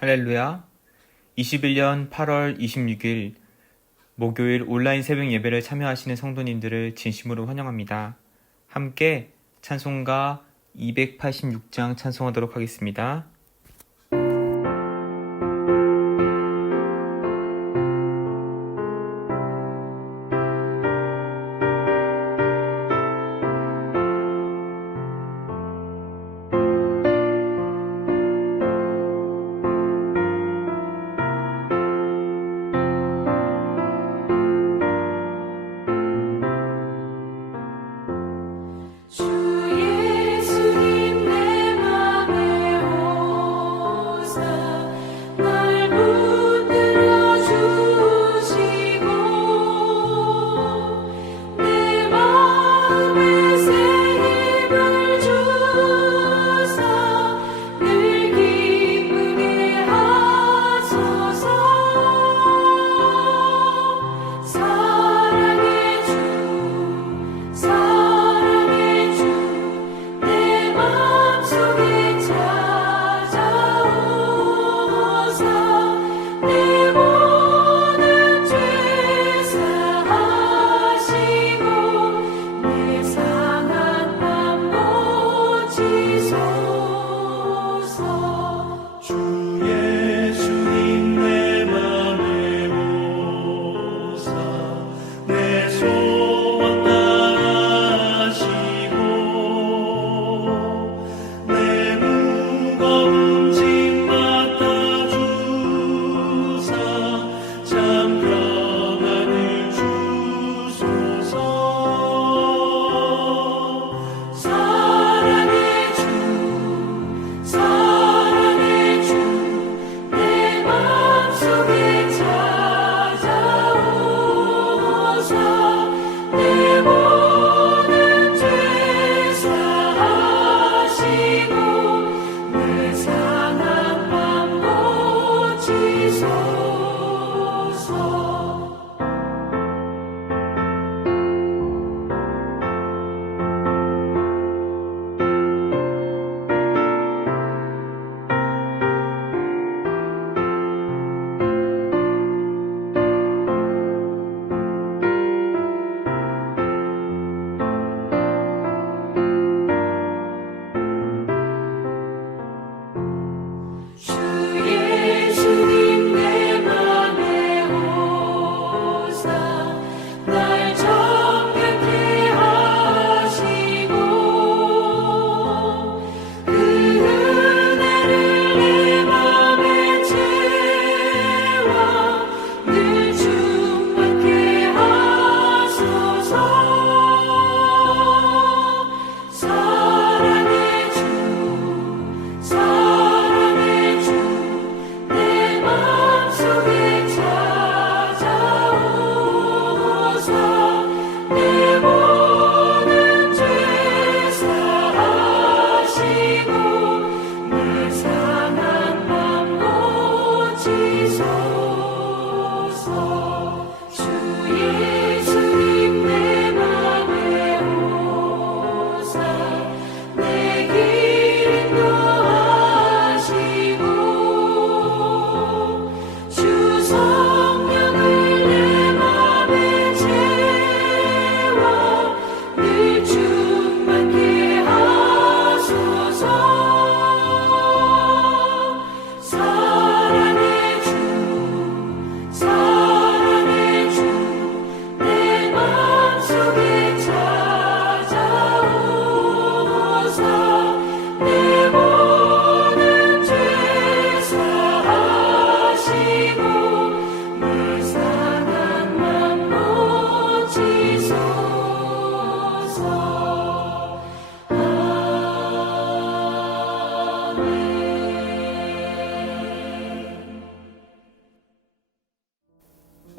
할렐루야. 21년 8월 26일 목요일 온라인 새벽 예배를 참여하시는 성도님들을 진심으로 환영합니다. 함께 찬송가 286장 찬송하도록 하겠습니다.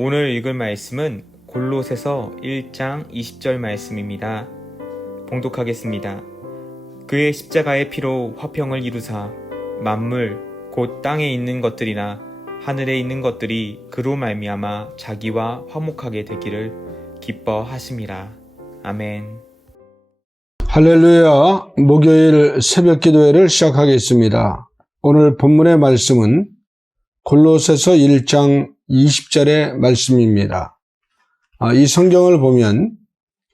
오늘 읽을 말씀은 골로새서 1장 20절 말씀입니다. 봉독하겠습니다. 그의 십자가의 피로 화평을 이루사 만물 곧 땅에 있는 것들이나 하늘에 있는 것들이 그로 말미암아 자기와 화목하게 되기를 기뻐하심이라. 아멘. 할렐루야. 목요일 새벽 기도회를 시작하겠습니다. 오늘 본문의 말씀은 골로새서 1장 20절의 말씀입니다. 이 성경을 보면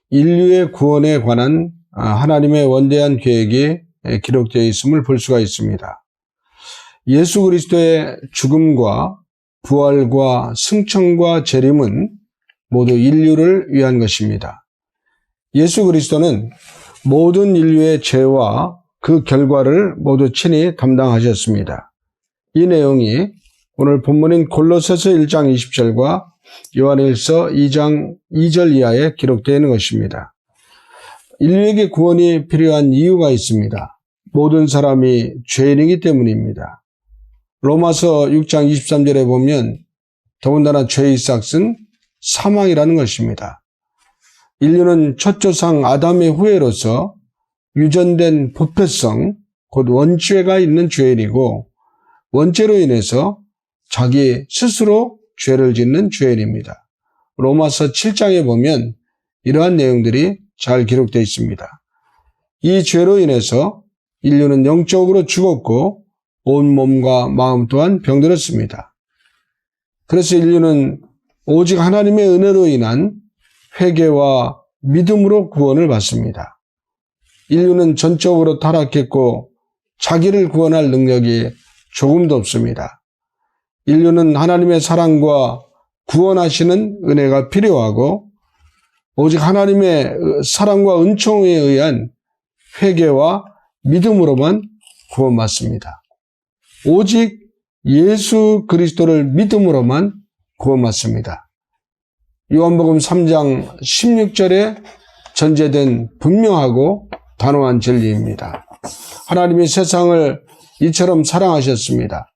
인류의 구원에 관한 하나님의 원대한 계획이 기록되어 있음을 볼 수가 있습니다. 예수 그리스도의 죽음과 부활과 승천과 재림은 모두 인류를 위한 것입니다. 예수 그리스도는 모든 인류의 죄와 그 결과를 모두 친히 담당하셨습니다. 이 내용이 오늘 본문인 골로새서 1장 20절과 요한일서 2장 2절 이하에 기록되어 있는 것입니다. 인류에게 구원이 필요한 이유가 있습니다. 모든 사람이 죄인이기 때문입니다. 로마서 6장 23절에 보면 더군다나 죄의 삭은 사망이라는 것입니다. 인류는 첫 조상 아담의 후예로서 유전된 부패성, 곧 원죄가 있는 죄인이고 원죄로 인해서 자기 스스로 죄를 짓는 죄인입니다. 로마서 7장에 보면 이러한 내용들이 잘 기록되어 있습니다. 이 죄로 인해서 인류는 영적으로 죽었고 온 몸과 마음 또한 병들었습니다. 그래서 인류는 오직 하나님의 은혜로 인한 회개와 믿음으로 구원을 받습니다. 인류는 전적으로 타락했고 자기를 구원할 능력이 조금도 없습니다. 인류는 하나님의 사랑과 구원하시는 은혜가 필요하고 오직 하나님의 사랑과 은총에 의한 회개와 믿음으로만 구원받습니다. 오직 예수 그리스도를 믿음으로만 구원받습니다. 요한복음 3장 16절에 전제된 분명하고 단호한 진리입니다. 하나님이 세상을 이처럼 사랑하셨습니다.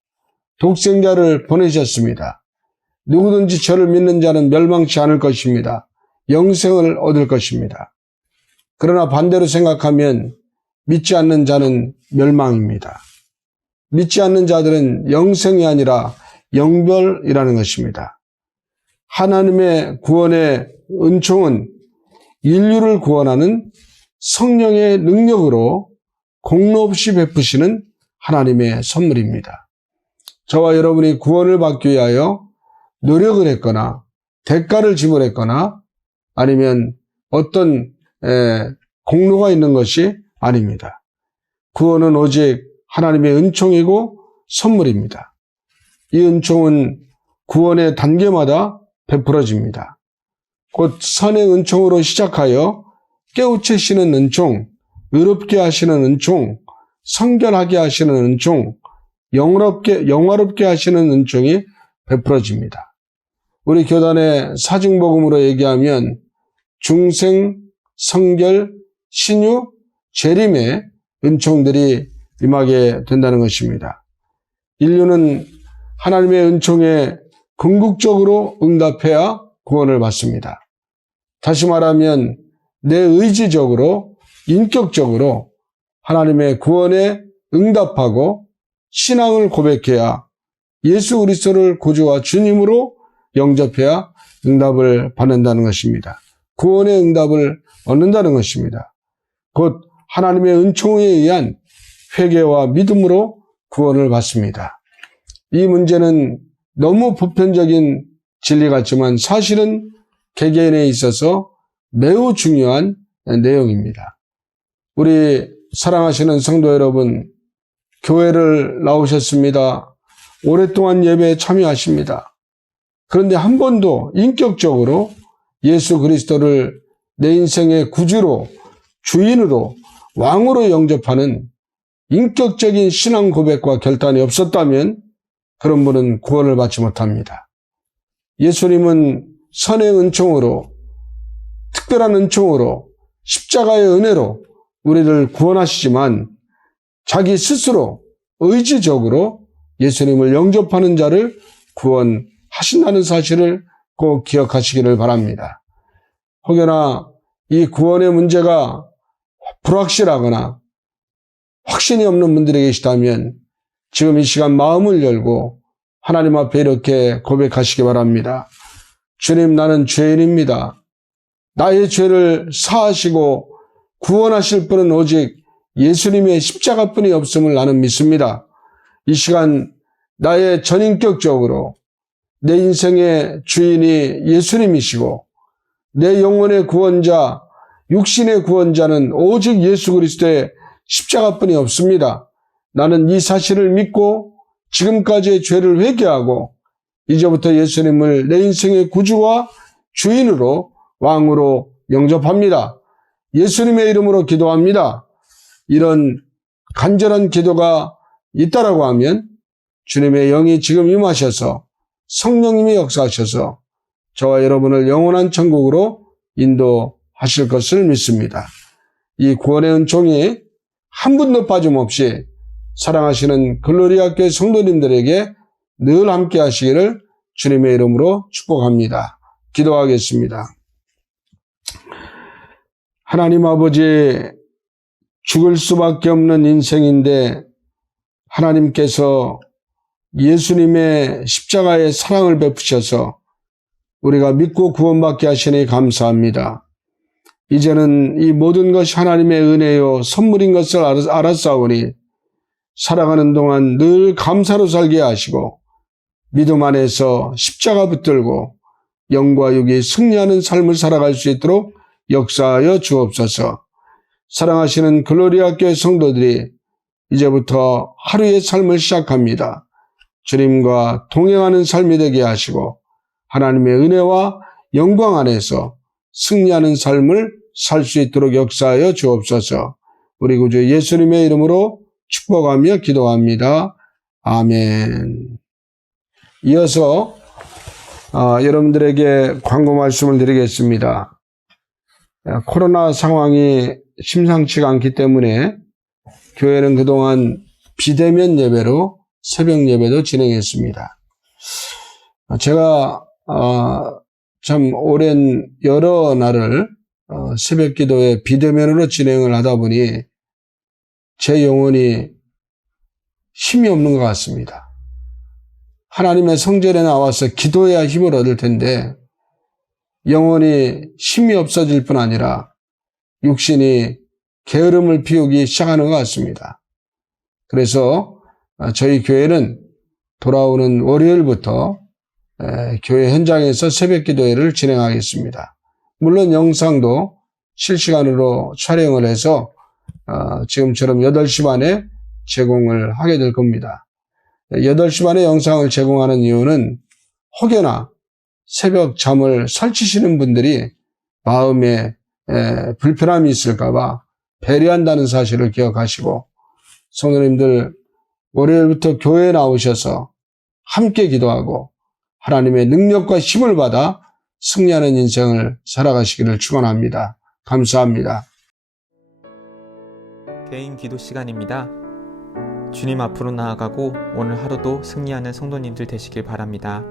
독생자를 보내셨습니다. 누구든지 저를 믿는 자는 멸망치 않을 것입니다. 영생을 얻을 것입니다. 그러나 반대로 생각하면 믿지 않는 자는 멸망입니다. 믿지 않는 자들은 영생이 아니라 영별이라는 것입니다. 하나님의 구원의 은총은 인류를 구원하는 성령의 능력으로 공로 없이 베푸시는 하나님의 선물입니다. 저와 여러분이 구원을 받기 위하여 노력을 했거나 대가를 지불했거나 아니면 어떤 공로가 있는 것이 아닙니다. 구원은 오직 하나님의 은총이고 선물입니다. 이 은총은 구원의 단계마다 베풀어집니다. 곧 선의 은총으로 시작하여 깨우치시는 은총, 의롭게 하시는 은총, 성결하게 하시는 은총, 영화롭게 하시는 은총이 베풀어집니다. 우리 교단의 사증복음으로 얘기하면 중생, 성결, 신유, 재림의 은총들이 임하게 된다는 것입니다. 인류는 하나님의 은총에 궁극적으로 응답해야 구원을 받습니다. 다시 말하면 내 의지적으로, 인격적으로 하나님의 구원에 응답하고 신앙을 고백해야 예수 그리스도를 구주와 주님으로 영접해야 응답을 받는다는 것입니다. 구원의 응답을 얻는다는 것입니다. 곧 하나님의 은총에 의한 회개와 믿음으로 구원을 받습니다. 이 문제는 너무 보편적인 진리 같지만 사실은 개개인에 있어서 매우 중요한 내용입니다. 우리 사랑하시는 성도 여러분, 교회를 나오셨습니다. 오랫동안 예배에 참여하십니다. 그런데 한 번도 인격적으로 예수 그리스도를 내 인생의 구주로, 주인으로, 왕으로 영접하는 인격적인 신앙 고백과 결단이 없었다면 그런 분은 구원을 받지 못합니다. 예수님은 선의 은총으로, 특별한 은총으로, 십자가의 은혜로 우리를 구원하시지만 자기 스스로 의지적으로 예수님을 영접하는 자를 구원하신다는 사실을 꼭 기억하시기를 바랍니다. 혹여나 이 구원의 문제가 불확실하거나 확신이 없는 분들이 계시다면 지금 이 시간 마음을 열고 하나님 앞에 이렇게 고백하시기 바랍니다. 주님, 나는 죄인입니다. 나의 죄를 사하시고 구원하실 분은 오직 예수님의 십자가뿐이 없음을 나는 믿습니다. 이 시간 나의 전인격적으로 내 인생의 주인이 예수님이시고 내 영혼의 구원자, 육신의 구원자는 오직 예수 그리스도의 십자가뿐이 없습니다. 나는 이 사실을 믿고 지금까지의 죄를 회개하고 이제부터 예수님을 내 인생의 구주와 주인으로 왕으로 영접합니다. 예수님의 이름으로 기도합니다. 이런 간절한 기도가 있다라고 하면 주님의 영이 지금 임하셔서 성령님이 역사하셔서 저와 여러분을 영원한 천국으로 인도하실 것을 믿습니다. 이 구원의 은총이 한 분도 빠짐없이 사랑하시는 글로리아 교회 성도님들에게 늘 함께 하시기를 주님의 이름으로 축복합니다. 기도하겠습니다. 하나님 아버지, 죽을 수밖에 없는 인생인데 하나님께서 예수님의 십자가의 사랑을 베푸셔서 우리가 믿고 구원받게 하시니 감사합니다. 이제는 이 모든 것이 하나님의 은혜요 선물인 것을 알았사오니 살아가는 동안 늘 감사로 살게 하시고 믿음 안에서 십자가 붙들고 영과 육이 승리하는 삶을 살아갈 수 있도록 역사하여 주옵소서. 사랑하시는 글로리아 교회 성도들이 이제부터 하루의 삶을 시작합니다. 주님과 동행하는 삶이 되게 하시고 하나님의 은혜와 영광 안에서 승리하는 삶을 살 수 있도록 역사하여 주옵소서. 우리 구주 예수님의 이름으로 축복하며 기도합니다. 아멘. 이어서 여러분들에게 광고 말씀을 드리겠습니다. 코로나 상황이 심상치가 않기 때문에 교회는 그동안 비대면 예배로 새벽 예배도 진행했습니다. 제가 참 오랜 여러 날을 새벽 기도에 비대면으로 진행을 하다 보니 제 영혼이 힘이 없는 것 같습니다. 하나님의 성전에 나와서 기도해야 힘을 얻을 텐데 영혼이 힘이 없어질 뿐 아니라 육신이 게으름을 피우기 시작하는 것 같습니다. 그래서 저희 교회는 돌아오는 월요일부터 교회 현장에서 새벽 기도회를 진행하겠습니다. 물론 영상도 실시간으로 촬영을 해서 지금처럼 8시 반에 제공을 하게 될 겁니다. 8시 반에 영상을 제공하는 이유는 혹여나 새벽 잠을 설치시는 분들이 마음에 불편함이 있을까 봐 배려한다는 사실을 기억하시고 성도님들 월요일부터 교회에 나오셔서 함께 기도하고 하나님의 능력과 힘을 받아 승리하는 인생을 살아가시기를 축원합니다. 감사합니다. 개인 기도 시간입니다. 주님 앞으로 나아가고 오늘 하루도 승리하는 성도님들 되시길 바랍니다.